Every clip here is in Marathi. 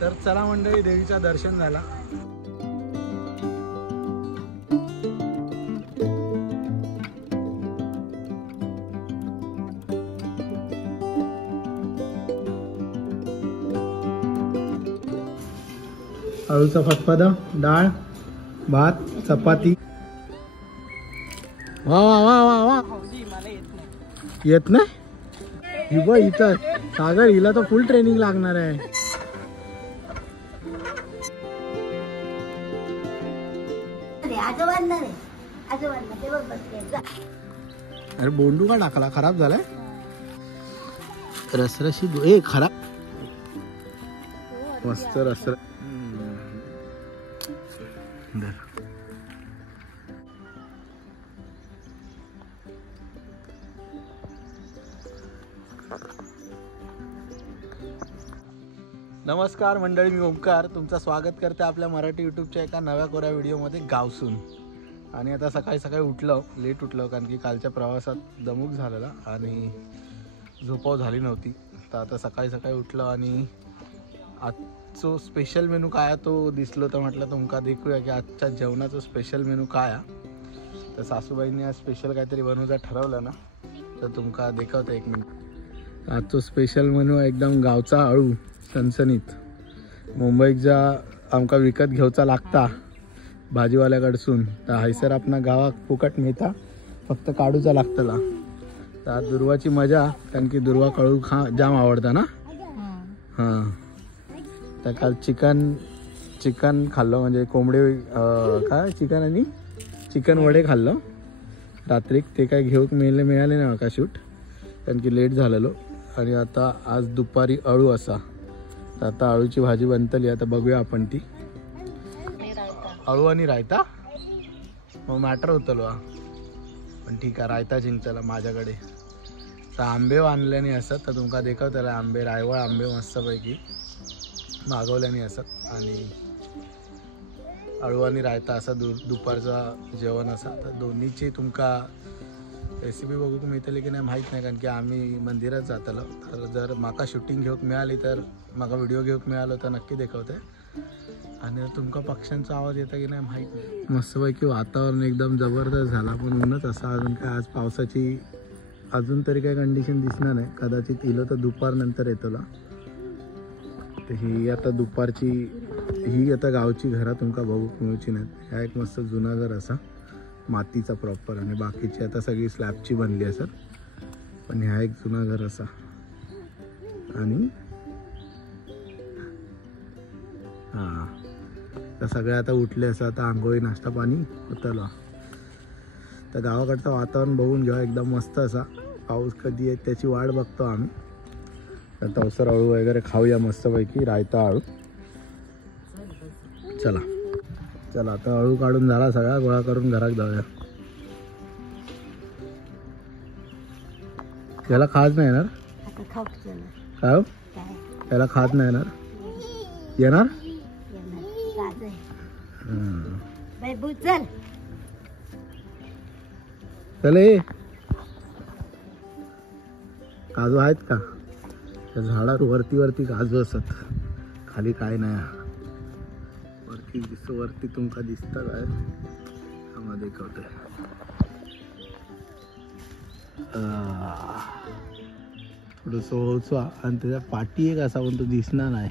तर चला मंडळी, देवीचं दर्शन झाला. अळूचा फतफदा, डाळ, भात, चपाती. वा वा वा वा वा. येत नाही ही बघ इथं सागर, हिला तर फुल ट्रेनिंग लागणार आहे. अरे बोंडू का टाकला, खराब झालाय. रसरशी ए खराब. मस्त रस. नमस्कार मंडळी, मी ओमकार तुमचं स्वागत करते आपल्या मराठी यूट्यूबच्या एका नव्या कोऱ्या व्हिडिओमध्ये गावसून. आणि आता सकाळी सकाळी उठलो, लेट उठलो कारण की कालच्या प्रवासात दमुक झालेला आणि झोपाव झाली नव्हती. तर आता सकाळी सकाळी उठलो आणि आजचो स्पेशल मेनू काय आहे तो दिसलो, तर म्हटलं तुमका देखूया की आजच्या जेवणाचं स्पेशल मेनू काय आहे. तर सासूबाईंनी आज स्पेशल काहीतरी बनवूचं ठरवलं ना, तर तुमका देखवतं एक मिनिट. आजचो स्पेशल मेनू एकदम गावचा अळू सणसणीत. मुंबईत जा आमका विकत घेऊचा लागता भाजीवाल्याकडसून, तर हैसर आपणा गावात फुकट मिळता, फक्त काढूचा लागतला. तर आज दुर्वाची मजा, कारण की दुर्वा कळू जाम आवडता ना. हां, तर काल चिकन खाल्लं, म्हणजे कोंबडे काय चिकन आणि चिकन वडे खाल्लं रात्री. ते काय घेऊक मिळाले नाही का शूट, कारण की लेट झालेलो. आणि आता आज दुपारी अळू असा, तर आता अळूची भाजी बनतली. आता बघूया आपण ती. अळू आणि रायता मग मॅटर होतं वा, पण ठीक आहे रायता जिंकतला माझ्याकडे. तर आंबे आणल्याने असत, तर तुमका देखवतला आंबे, रायवळ आंबे मस्तपैकी मागवल्याने असत. आणि अळू आणि रायता असा दुपारचा जेवण असा. तर दोन्हीची तुमका रेसिपी बघूक मिळतली की नाही माहीत नाही, कारण की आम्ही मंदिरात जातलो. तर जर माका शूटिंग घेऊक मिळाली, तर माका व्हिडिओ घेऊक मिळालं तर नक्की देखवते. आणि तुमका पक्ष्यांचा आवाज येता की नाही माहीत नाही. मस्तपैकी वातावरण एकदम जबरदस्त झाला, पण ऊनच असा. अजून काय आज पावसाची अजून तरी काही कंडिशन दिसणार नाही. कदाचित इलो तर दुपारनंतर येतोला. तर ही आता दुपारची, ही आता गावची घरा तुमका बघूक मिळूची नाही. ह्या एक मस्त जुना घर असा मातीचा प्रॉपर, आणि बाकीची आता सगळी स्लॅबची बनली असत. पण ह्या एक जुना घर असा. आणि हां, तर सगळे आता उठले असं, आता आंघोळी नाश्ता पाणी होतलो. तर गावाकडचं वातावरण बघून घ्या, एकदम मस्त असा. पाऊस कधी आहे त्याची वाट बघतो आम्ही. तर तवसर अळू वगैरे खाऊया मस्तपैकी, रायता अळू. चला चला, आता अळू काढून झाला, सगळा गोळा करून घरात जाऊया. याला खात नाही येणार काय हो, याला खात नाही येणार. येणार चले. काजू आहेत का त्या झाडावर? वरती काजू असत, खाली काय नाही. वरती तुमका दिसता काय आम्हाला देखवते. थोडस होचवा, आणि त्याच्या पाठी एक असा पण तो दिसणार नाही,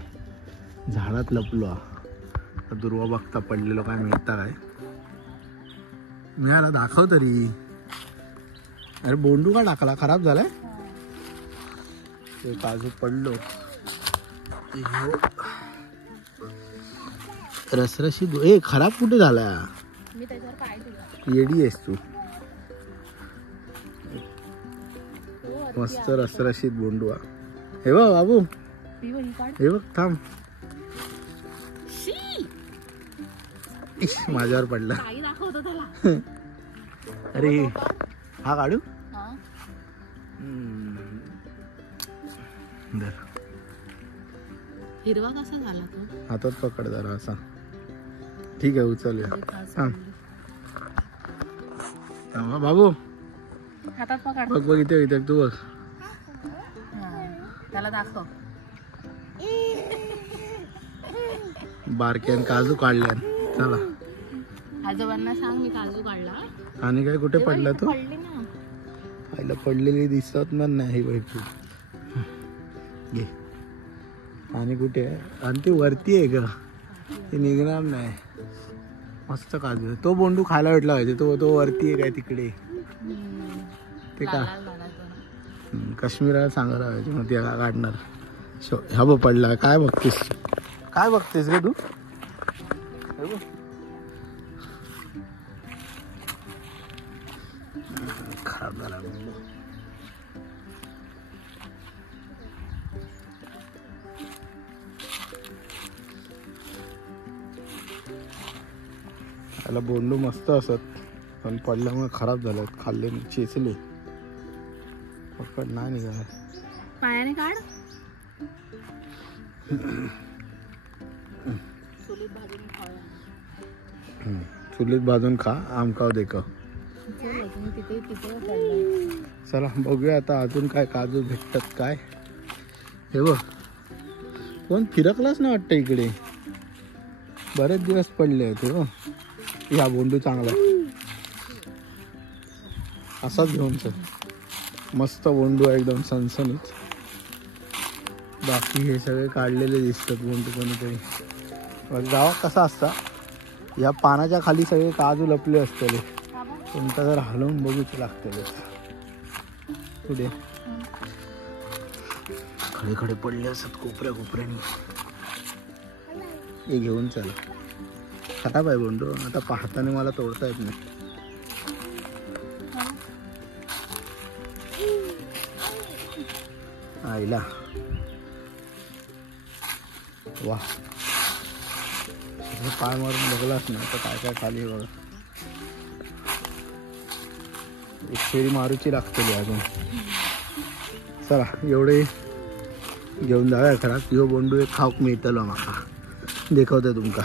झाडात लपलो. दुर्वा बघता पडलेलो काय मिळता काय मिळाला, दाखव तरी. अरे बोंडू का टाकला, खराब झालाय. ते काजू पडलो. रसरशी ए खराब कुठे झाला, येडी आहेस तू. मस्त रसरशीत बोंडू. हे बघ बाबू, हे बघ थांब. माझ्यावर पडला. अरे हा काढू. हिरवा कसा झाला तो, हातात पकड जरा असा. ठीक आहे उचलूया. बाबू हातात पकड. बघ बघ इथे इथे तू बघ. त्याला दाखव. बारक्यान काजू काढल्यान. चला आजोबांना सांग मी काजू काढला. आणि काय कुठे पडला तू? पडली ना. आईला पडलेली दिसत नाही भरपूर. घे. आणि कुठे आहे? आणि ती वरती आहे का? ती निघणार नाही. मस्त काजू आहे. तो बोंडू खायला भेटला पाहिजे. तो वरती आहे काय तिकडे ते का काश्मीराला सांगायला पाहिजे मग ते काढणार. हा बघ पडला. काय बघतेस काय बघतेस रे तू? खराब झाला. त्याला बोंडू मस्त असत पण पडल्यामुळे खराब झालं. खाल्ले चेचले पकड नाही निघाला. पायाने काढ. चुलीत भाजून खा. आमकाव देख. चला बघूया आता अजून काय काजू भेटतात काय. हे बघ कोण फिरकलाच ना वाटतं इकडे. बरेच दिवस पडले आहेत. हो ह्या बोंडू चांगला असाच घेऊन चल. मस्त बोंडू आहे एकदम सणसणीत. बाकी हे सगळे काढलेले दिसतात बोंडू कोणीतरी. गावात कसा असता या पानाच्या खाली सगळे काजू लपले असतले. तुमचा जर हलवून बघूच लागतले. पुढे खडे खडे पडले असत कोपऱ्या कोपऱ्याने. हे घेऊन चला. खराब आहे बोंडू. आता पाहताना मला तोडता येत नाही. आईला वा पाय मारून बघलाच ना. आता काय काय खाली बघा. एक फेरी मारूची लागते अजून. चला एवढे घेऊन जाऊया. खरा ह्यो बोंडू एक खाऊक मिळतलो माका. देखवते तुमका.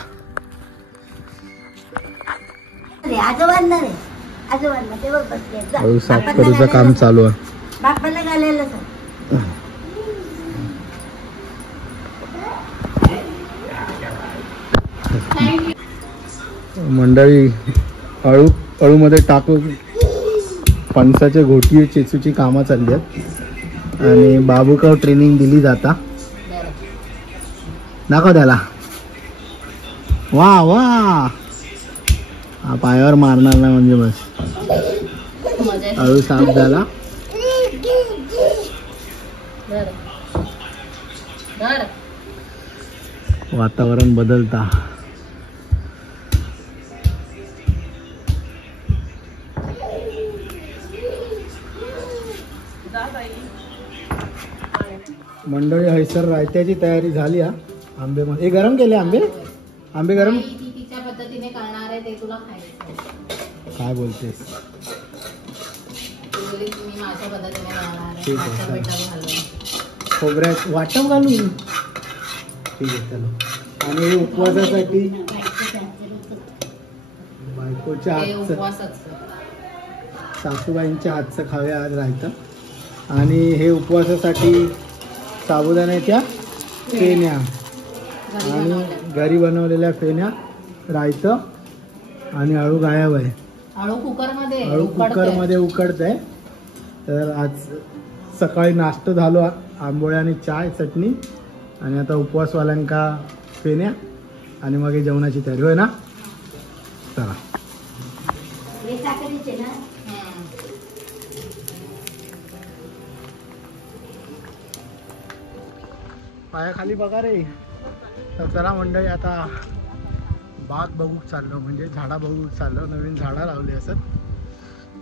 साफ करूचं काम चालू आहे. मंडळी अळू मध्ये टाकून फणसाच्या घोटी चेचूची कामं चालली आहेत. आणि बाबूकाव ट्रेनिंग दिली जाता. दाखव त्याला. वा वा हा पायावर मारणार ना म्हणजे बस. अळू साफ झाला. वातावरण बदलता. मंडळी हैसर रायत्याची तयारी झाली. हा आंबे हे गरम केले. आंबे गरम तिच्या पद्धतीने करणार आहे ते तुला खायचं. काय बोलतेस? तुम्ही माझ्या पद्धतीने करणार ठीक आहे. खोबऱ्यात वाटप घालून ठीक आहे. चलो. आणि उपवासासाठी बायकोच्या हातचं सासूबाईंच्या हातचं खाऊया आज रायतं. आणि हे उपवासासाठी साबुदाण्याच्या फेण्या आणि घरी बनवलेल्या फेण्या, रायतं आणि अळू गायब आहे. अळू कुकरमध्ये उकडत आहे. तर आज सकाळी नाश्ता झालो आंबोळ्या आणि चाय चटणी. आणि आता उपवासवाल्यांका फेण्या आणि मग जेवणाची तयारी होय ना. चला पायाखाली बघा रे. तर चला मंडळी आता बाग बघू चाललो. म्हणजे झाडा बघू चाललो. नवीन झाडं लावली असत.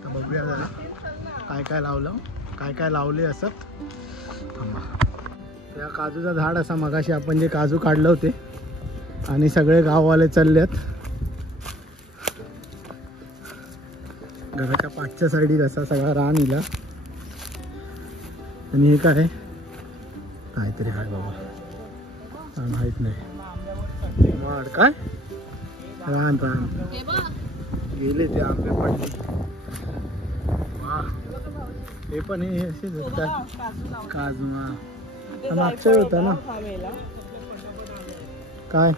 तर बघूया जरा काय काय लावलं काय काय लावले असत. थांबा. त्या काजूचा झाड असा मगाशी आपण जे काजू काढले होते आणि सगळे गाववाले चाललेत. घराच्या पाठच्या साईडीत असा सगळा रान इला. आणि हे काय काहीतरी काय बाबा माहित नाही. माड काय रान गेले ते आंबे पडले. वा हे पण हे असे दिसतात काजू. हा मागचा होता ना काय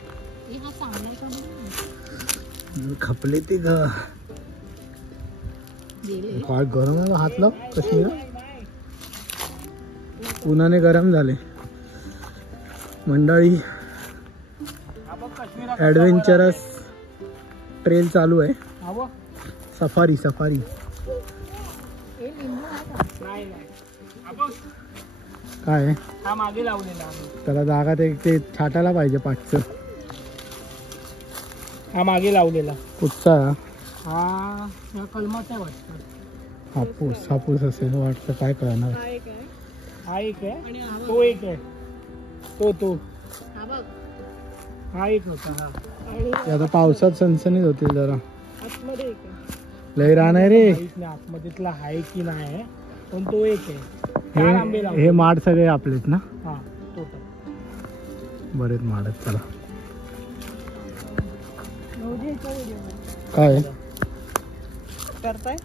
खपले ते काय गरम आहे हात लाव कश्मीर उन्हाने गरम झाले मंडळी. ॲडव्हेंचरस ट्रेल चालू आहे. सफारी सफारी काय आहे? मागे लावलेला त्याला जागा ते छाटायला पाहिजे पाठचं. हा मागे लावलेला कुठचा हा कलमाचा वाटतं. हापूस हापूस असेल वाटतं काय कळणार. हा एक आहे तो एक आहे तो हा एक होता. हा ते आता पावसात सनसनीत होतील जरा. आतमध्ये एक आहे लय राहणार रे. आतमध्येतला आहे की नाही पण तो एक आहे. चार आंबे लावले. हे माड सगळे आपलेच ना. हा टोटल बरेच माडत. चला काय करताय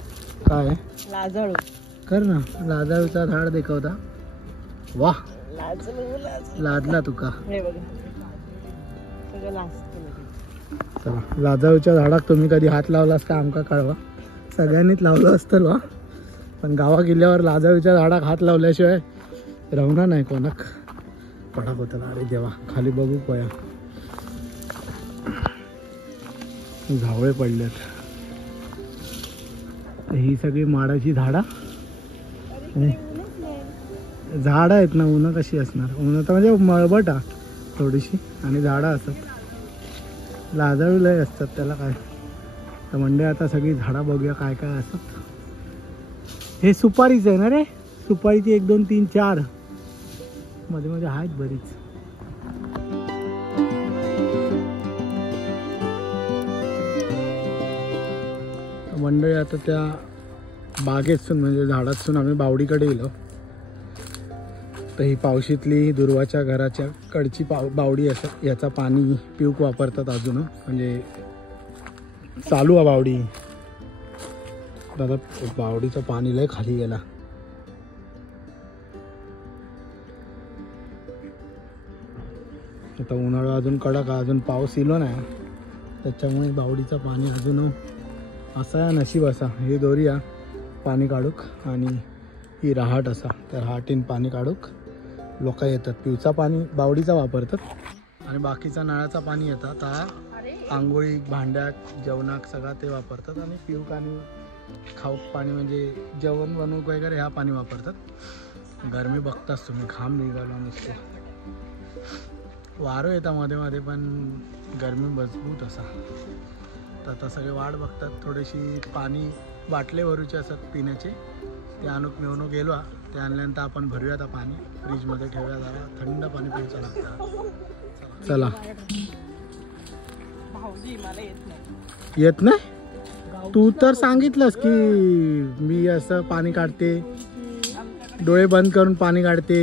काय लाजाळू कर ना. लाजाळूचा झाड देखवता. वा लादला तुका. हे बघा सगळं लाजतं. चला लाजाळूच्या झाडाक तुम्ही कधी हात लावलास का आमका कळवा. सगळ्यांनीच लावलं असतं वा पण गावा गेल्यावर लाजाळूच्या झाडाक हात लावल्याशिवाय राहणार नाही कोणाक. पडाक होता. अरे देवा खाली बघू पया झावळे पडलेत. ही सगळी माडाची झाडा झाड आहेत ना. उन्ह कशी असणार. उन्ह तर म्हणजे मळबटा थोडीशी आणि झाडं असतात. लाजाळू लय असतात त्याला काय. तर म्हणजे आता सगळी झाडं बघूया काय काय असतात. हे सुपारीच आहे ना रे. सुपारीची 1 2 3 4 मध्ये मध्ये आहेत बरीच. मंडळी आता त्या बागेतून म्हणजे झाडातून आम्ही बावडीकडे गेलो. तर ही पावशीतली दुर्वाच्या घराच्या कडची बावडी असं याचा पाणी पिऊक वापरतात अजून. म्हणजे चालू आहे बावडी. दादा बावडीचं पाणी लय खाली गेला. आता उन्हाळा अजून कडक अजून पाऊस इलो नाही त्याच्यामुळे बावडीचं पाणी अजून असा या नशीब असा. हे दोरिया पाणी काढूक आणि ही रहाट असा. त्या रहाटीन पाणी काढूक लोक येतात. पिवचा पाणी बावडीचा वापरतात आणि बाकीचा नळाचा पाणी येतात. हा आंघोळी भांड्यात जेवणाक सगळा ते वापरतात आणि पिऊक आणि खाऊक पाणी म्हणजे जेवण बनवूक वगैरे ह्या पाणी वापरतात. गरमी बघताच तुम्ही घाम निघालो नुसतं. वारं येतात मध्ये मध्ये पण गरमी मजबूत असा. तर आता सगळे वाट बघतात. थोडीशी पाणी बाटले भरूचे असतात पिण्याचे ते आणूक मिळवणूक गेलो. ते आणल्यानंतर आपण भरूया आता पाणी फ्रीजमध्ये ठेवूया. जरा थंड पाणी प्यायचं लागतं. चला येत नाही. तू तर सांगितलंस की मी असं पाणी काढते डोळे बंद करून पाणी काढते.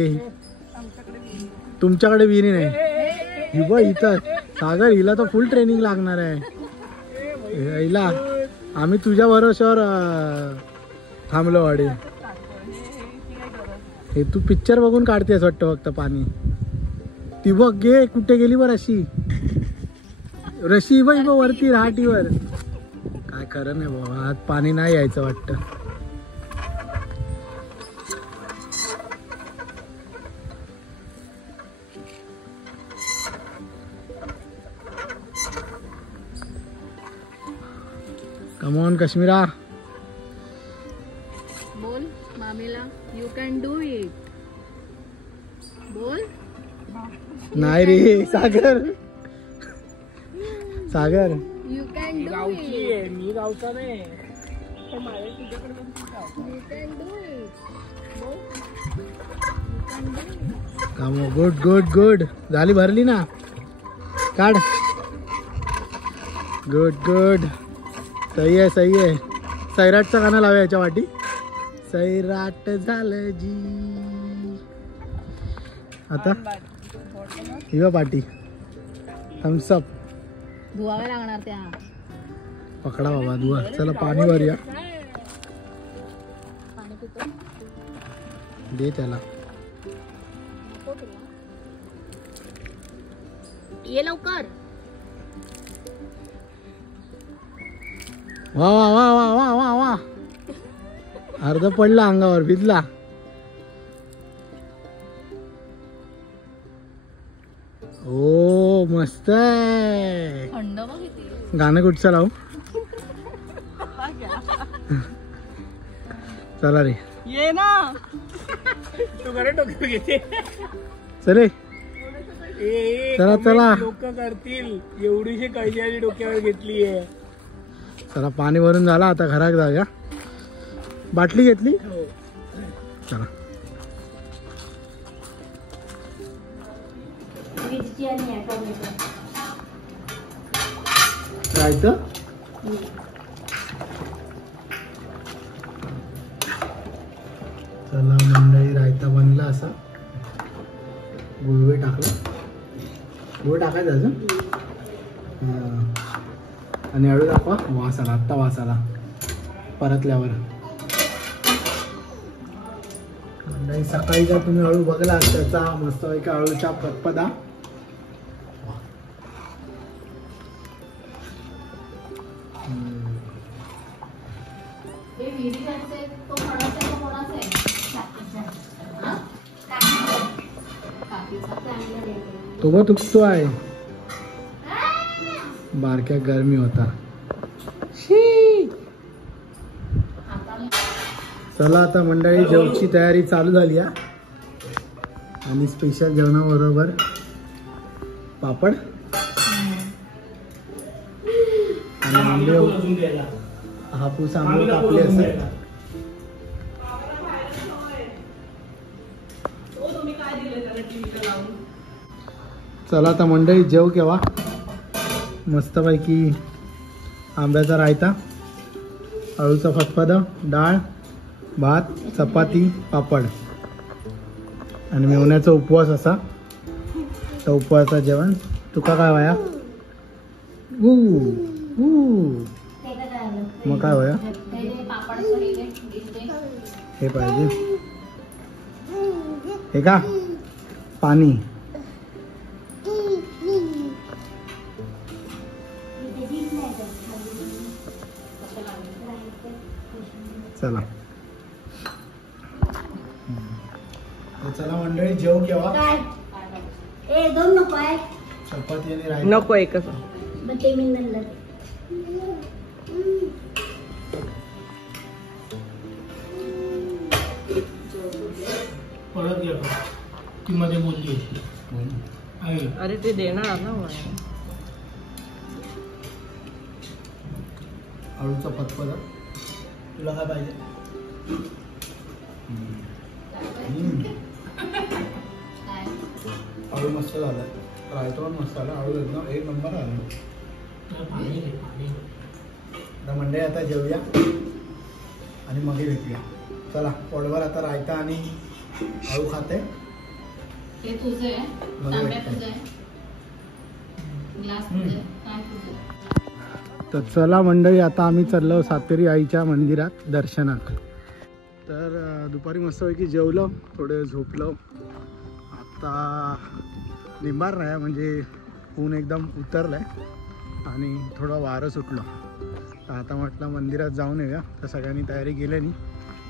तुमच्याकडे विहिरी नाही. ही बघ इथं सागर हिला तर फुल ट्रेनिंग लागणार आहे. हिला आम्ही तुझ्या भरोश्यावर थांबलो वाडी. हे तू पिक्चर बघून काढतेस वाटतं फक्त पाणी. ती बघ गे कुठे गेली बरं अशी रशी बघ वरती रहाटीवर. काय खरं नाही बाबा. आज पाणी नाही यायचं वाटतं. Come on Kashmira. बोल मामीला यू कॅन डू इट. बोल. नाही रे Sagar. Sagar you can do गावची इट. आहे मी गावचा नाही. You can do it. काम गुड गुड गुड. झाली भरली ना. काढ. Good good. सही आहे सही आहे. सैराटचं गाणं लावूया याच्या वाटी. सैराट झालं जी. आता हिवा पाटी थम्सअप धुवावे लागणार त्या. पकडा बाबा धुवा. चला पाणी भरूया. पाणी पितो. दे त्याला. ये लवकर. वा वा वा वा वा वा वा. अर्ध पडला अंगावर, भिजला. ओ मस्त आहे. थंड बघ किती. गाणं कुठचं लावू? चला रे ये ना तू घरे डोक्यावर घेते. चले चला चला. लोक करतील एवढीशी कैची डोक्यावर घेतली आहे. चला पाणी भरून झाला, आता घरात जाऊया. बाटली घेतली. चला जायचं. चला मंडळी, रायता बनला असा. गुळवे टाकला. गुळ टाकायचं अजून. आणि हळू दाखवा. वास आला, आत्ता वास आला परतल्यावर. मंडळी सकाळी जर तुम्ही हळू बघला त्याचा मस्त पैकी हळूचा पदपदा. तो बघ तुकतो आहे. बारक्या गरमी होता. चला आता मंडळी जेवची तयारी चालू झाली आहे. आणि स्पेशल जेवणाबरोबर पापड आणि आंबे. हापूस आंबे कापले असतात. चला आता मंडळी जेव केव्हा. मस्तपैकी आंब्याचा रायता, अळूचा फतफदा, डाळ, भात, चपाती, पापड आणि मेवण्याचा उपवास असा. तर उपवासाचं जेवण. तुका काय वया? मग काय वया? हे पाहिजे. हे का पाणी. चला चला मंडळी जेव केव्हा. दोन नको आहे. चपाती आणि रायता नको एकच. ते मी नंतर परत घेतो. ती मध्ये बोलली अरे ते देणार ना. अळूचा फतफदा. तुला काय पाहिजे? अळू मस्त झाला. रायता पण मस्त आला. अळू एकदम एक नंबर आला. आता मंडळी आता जेवूया आणि मग भेटूया. चला पोटभर आता रायता आणि अळू खाते. ते तुझं आहे. तांब्या तुझं आहे. ग्लास तुझं आहे. काय तुझं आहे? तर चला मंडळी आता आम्ही चाललो सातेरी आईच्या मंदिरात दर्शनात. तर दुपारी मस्तपैकी जेवलो, थोडे झोपलो. आता निंबार नाही म्हणजे ऊन एकदम उतरलं आहे आणि थोडं वारं सुटलं. तर आता म्हटलं मंदिरात जाऊन येऊया. तर सगळ्यांनी तयारी केली नाही.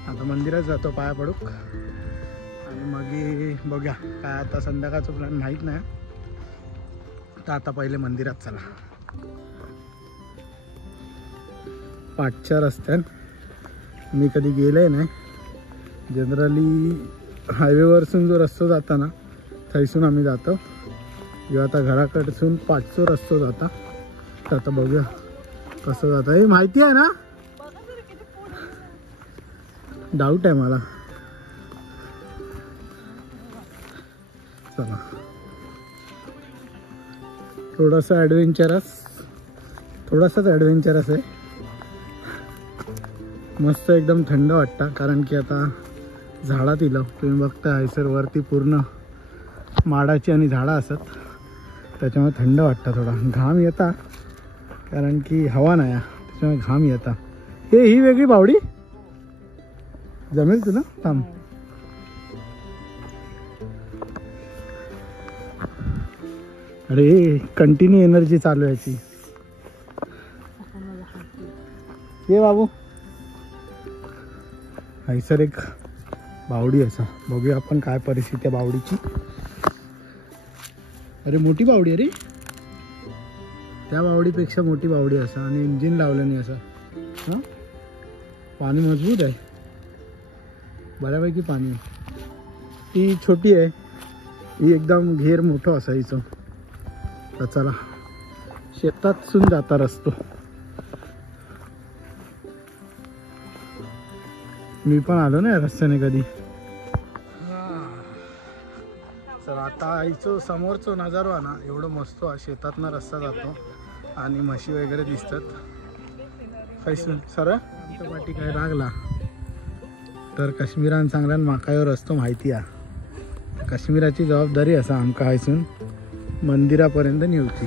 आता मंदिरात जातो पाया पडूक आणि मग बघूया काय. आता संध्याकाळचं प्लॅन माहीत नाही. तर आता पहिले मंदिरात चला. पाठच्या रस्त्यात मी कधी गेले नाही. जनरली हायवेवरसून जो रस्ता जाता ना थैसून आम्ही जातो. किंवा आता घराकडसून पाठचो रस्तो जाता. तर आता बघूया कसं जाता. हे माहिती आहे ना. डाऊट आहे मला. चला थोडासा थोडासाच ॲडव्हेंचरस आहे. मस्त एकदम थंड वाटतं कारण की आता झाडात इलं तुम्ही बघता सर वरती पूर्ण माडाची आणि झाडं असत. त्याच्यामुळे थंड वाटतं. थोडा घाम येता कारण की हवा नाही त्याच्यामुळे घाम येता. ही वेगळी बावडी जमेल तुला. थांब अरे कंटिन्यू एनर्जी चालू आहे याची. ये बाबू. हाय सर एक बावडी असा बघूया आपण काय परिस्थिती आहे बावडीची. अरे मोठी बावडी अरे, त्या बावडीपेक्षा मोठी बावडी असा आणि इंजिन लावलं नाही असं. हां पाणी मजबूत आहे बऱ्यापैकी पाणी. ही छोटी आहे, ही एकदम घेर मोठं असायचं. तर चला शेतात सून जाता रस्तो. मी पण आलो ना रस्त्याने कधी. तर आता इथं समोरचं नजारो आहे ना एवढं मस्त आहे. शेतातनं रस्ता जातो आणि म्हशी वगैरे दिसतात. फैसून सर पाठी काय लागला तर काश्मीरान चांगल्यान माकावर रस्तो माहिती आहे. काश्मीराची जबाबदारी असा आमका हायसून मंदिरापर्यंत नेवची.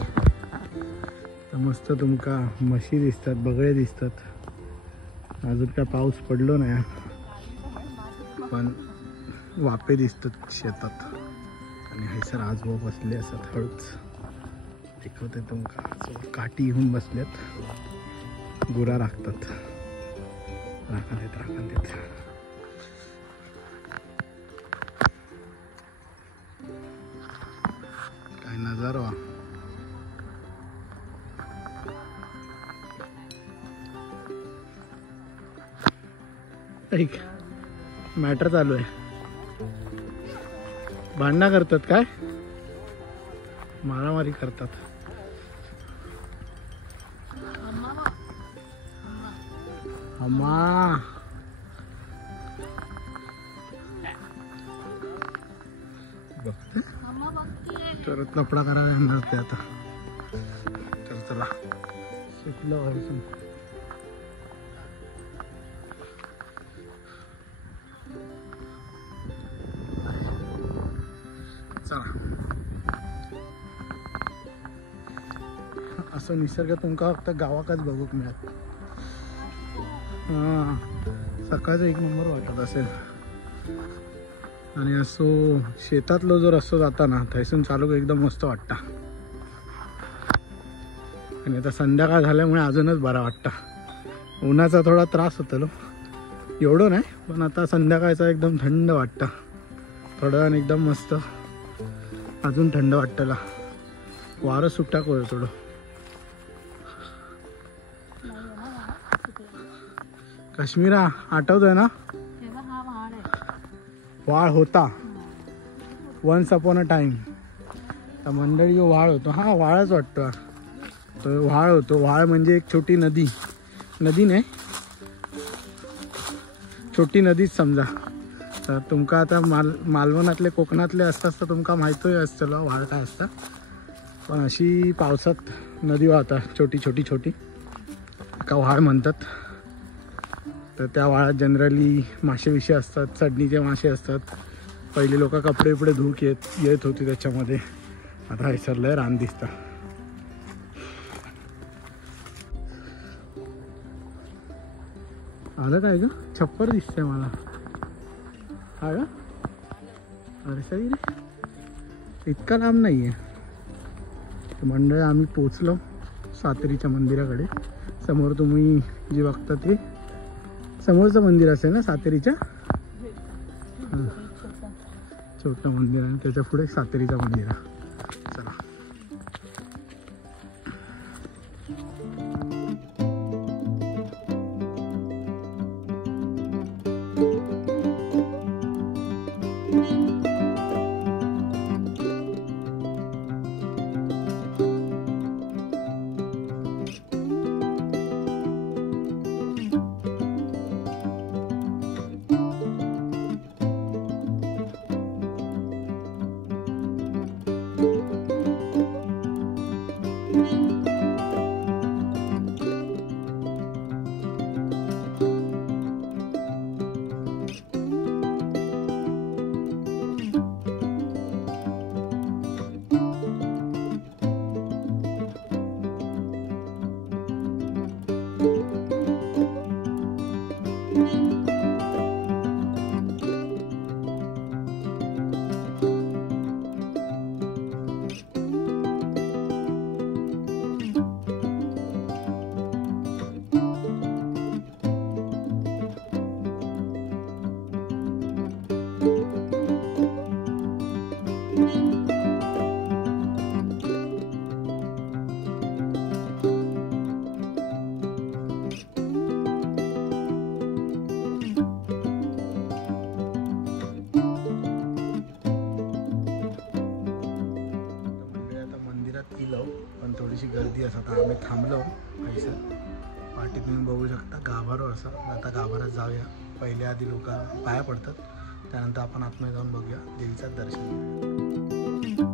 तर मस्त तुमका म्हशी दिसतात, बगळे दिसतात. अजून काय पाऊस पडलो नाही पण वापे दिसतात शेतात. आणि हैसर आजोबा बसले असतात हळूच दाखवते तुमका. काठी घेऊन बसल्यात, गुरा राखतात. राखण देत काय नजारा. एक मॅटर चालू आहे. भांडणं करतात काय, मारामारी करतात. अम्मा बघते तर लपडा करायला येणार ते आता. तर चला सुटलं व्हायचं. चला असं निसर्ग तुमका फक्त गावाकच बघूक मिळत. हां सकाळचं एक नंबर वाटत असेल. आणि असो शेतातलो जो रस्तो जाता ना थैसून चालू एकदम मस्त वाटतं. आणि आता संध्याकाळ झाल्यामुळे अजूनच बरा वाटतं. उन्हाचा थोडा त्रास होतो एवढं नाही पण आता संध्याकाळचा एकदम थंड वाटतं. थोडं वेळाने एकदम मस्त अजून थंड वाटतं. वारं सुट्टा कोय थोडं. काश्मीरा आठवतोय ना वाळ होता वन्स अपॉन अ टाइम. तर मंडळी वाळ होतो. हा वाळच वाटतो तो. वाळ होतो. वाळ म्हणजे एक छोटी नदी. नदी नाही छोटी नदीच समजा. तर तुमका आता मालवणातले कोकणातले असतात तर तुमका माहिती असतं वाळ काय असतं. पण अशी पावसात नदी वाहता छोटी छोटी छोटी का वाळ म्हणतात. तर त्या वाळात जनरली मासे विषय असतात, चढणीचे मासे असतात. पहिले लोक कपडे बिपडे धुक येत होती त्याच्यामध्ये. आता हे सरलंय रान दिसतं. आलं काय ग छप्पर दिसतंय मला. हा का अरे सही रे इतका लांब नाही आहे. मंडळी आम्ही पोचलो सातेरीच्या मंदिराकडे. समोर तुम्ही जे बघता ते समोरचं मंदिर असेल ना सातेरीच्या. हां छोटं मंदिर आहे त्याच्या पुढे सातेरीचं मंदिर आहे. चला गर्दी असं. आता आम्ही थांबलो पैसे वाटेत तुम्ही बघू शकता गाभारो असं. आता गाभारात जाऊया. पहिले आधी लोक पाया पडतात, त्यानंतर आपण आतमध्ये जाऊन बघूया देवीचं दर्शन घेऊया.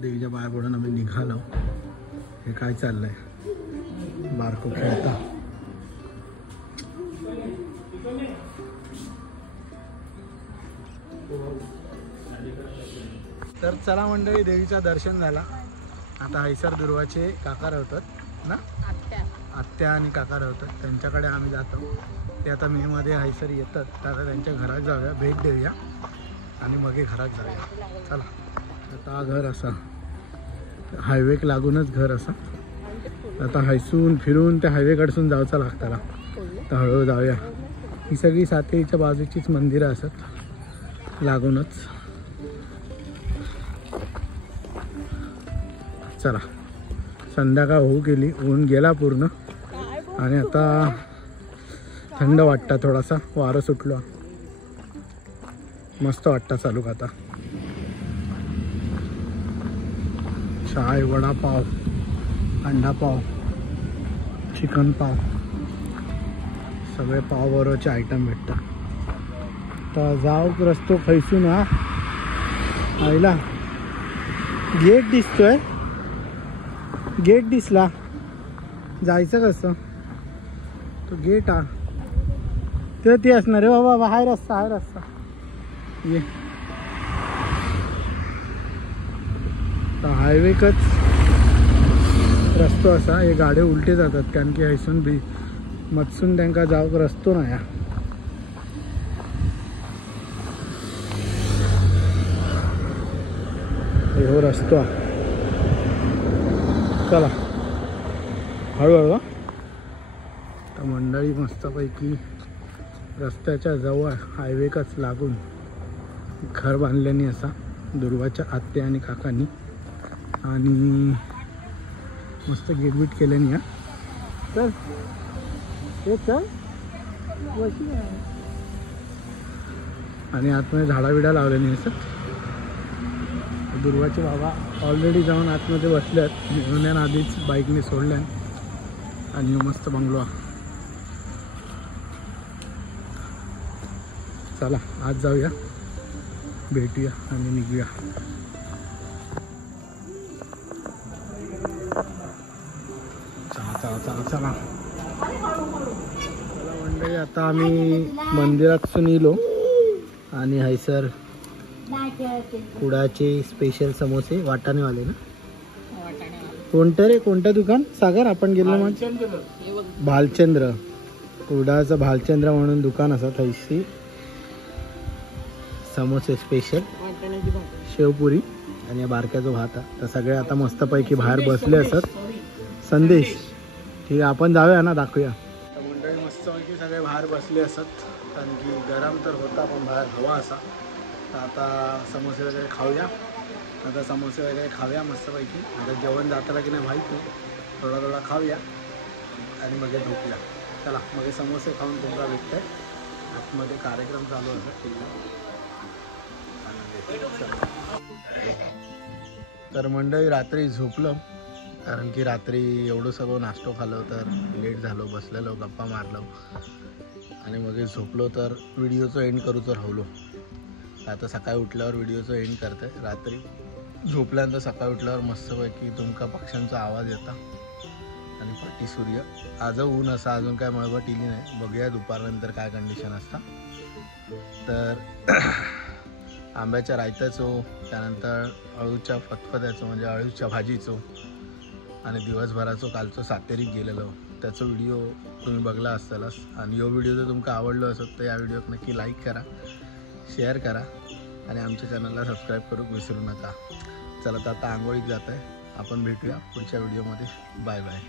देवीच्या पाया पडून आम्ही निघालो. हे काय चाललंय, बारको खेळता. तर चला मंडळी, देवीचं दर्शन झाला. आता हैसर दुर्वाचे काका राहतात ना, आत्या आणि काका राहतात, त्यांच्याकडे आम्ही जातो. ते आता मेमध्ये हैसर येतात, तर आता त्यांच्या घरात जाऊया, भेट देऊया आणि मग घरात जाऊया. चला. आता घर असा हायवे लागूनच घर असा. आता हैसून फिरून त्या हायवेकडसून जायचं लागताला. तर हळूहळू जाऊया. ही सगळी सातेरीच्या बाजूचीच मंदिरं असत लागूनच. चला, संध्याकाळ होऊ गेली, ऊन गेला पूर्ण आणि आता थंड वाटतं, थोडासा वारं सुटलो, मस्त वाटतं चालू आता. चाय, वडापाव, अंडापाव, चिकन पाव, सगळे पावबरोबरचे आयटम भेटतात. तर जाऊ रस्तो खैसून. हा आईला गेट दिसतोय, गेट दिसला, जायचं कसं? तो गेट हा ते असणार रे बाबा. बाहेर रस्ता, आहे रस्ता. ये हायवेकच रस्तो असा. हे गाडे उलटे जातात कारण की हैसून बी मधसून त्यांना जाऊ रस्तो नाही. हो रस्तो. चला हळूहळू. तर मंडळी मस्तपैकी रस्त्याच्या जवळ हायवेकच लागून घर बांधल्याने असा दुर्वाच्या आत्या आणि काकांनी, आणि मस्त गेटबीट केल्याने. या चल हे चल. आणि आतमध्ये झाडाबिडा लावल्याने असं. दुर्वाचे बाबा ऑलरेडी जाऊन आतमध्ये बसल्यात, येऊन आधीच बाईकने सोडल्या. आणि मस्त बंगलो. चला आज जाऊया, भेटूया आणि निघूया. चला चला चला मंडळी, आता आम्ही मंदिरातून येलो आणि हैसर कुडाचे स्पेशल समोसे वाटाणेवाले ना. कोणतं रे, कोणतं दुकान सागर आपण गेलो मग? भालचंद्र. कुडाचं भालचंद्र म्हणून दुकान असत. हैसी समोसे स्पेशल, शेवपुरी आणि या बारक्याचा भात. तर सगळे आता मस्तपैकी बाहेर बसले असत. संदेश ठीक आहे, आपण जाऊया ना, दाखवूया. तर मंडळी मस्तपैकी सगळे बाहेर बसले असत कारण की गरम तर होता पण बाहेर हवा असा. तर आता समोसे वगैरे खाऊया. आता समोसे वगैरे खाऊया मस्तपैकी. आता जेवण जाताला की नाही माहीत नाही, थोडा थोडा खाऊया आणि मग झोपूया. चला मग समोसे खाऊन तुम्हाला भेटतंय. आतमध्ये कार्यक्रम चालू असत. तर मंडळी रात्री झोपलो कारण की रात्री एवढं सगळं नाश्तो खाल्लो, तर लेट झालो, बसलेलो, गप्पा मारलो आणि मग झोपलो. तर व्हिडिओचं एंड करूचं राहिलो. आता सकाळी उठल्यावर व्हिडिओचं एंड करते. रात्री झोपल्यानंतर सकाळी उठल्यावर मस्तपैकी तुमका पक्ष्यांचा आवाज येता आणि पाठी सूर्य. आज ऊन असं अजून काय मळबट इली नाही. बघूया दुपारनंतर काय कंडिशन असता. तर आंब्याच्या रायत्याचो, त्यानंतर अळूच्या फतफत्याचो म्हणजे अळूच्या भाजीचो आणि दिवसभराचो कालचो सातेरीक गेलेलो त्याचो व्हिडिओ तुम्ही बघला असतालच. आणि ह्यो व्हिडिओ जर तुमका आवडलो असत तर या व्हिडिओक नक्की लाईक करा, शेअर करा आणि आमच्या चॅनलला सबस्क्राईब करूक विसरू नका. चला तर आता आंघोळीत जात आहे, आपण भेटूया पुढच्या व्हिडिओमध्ये. Bye bye.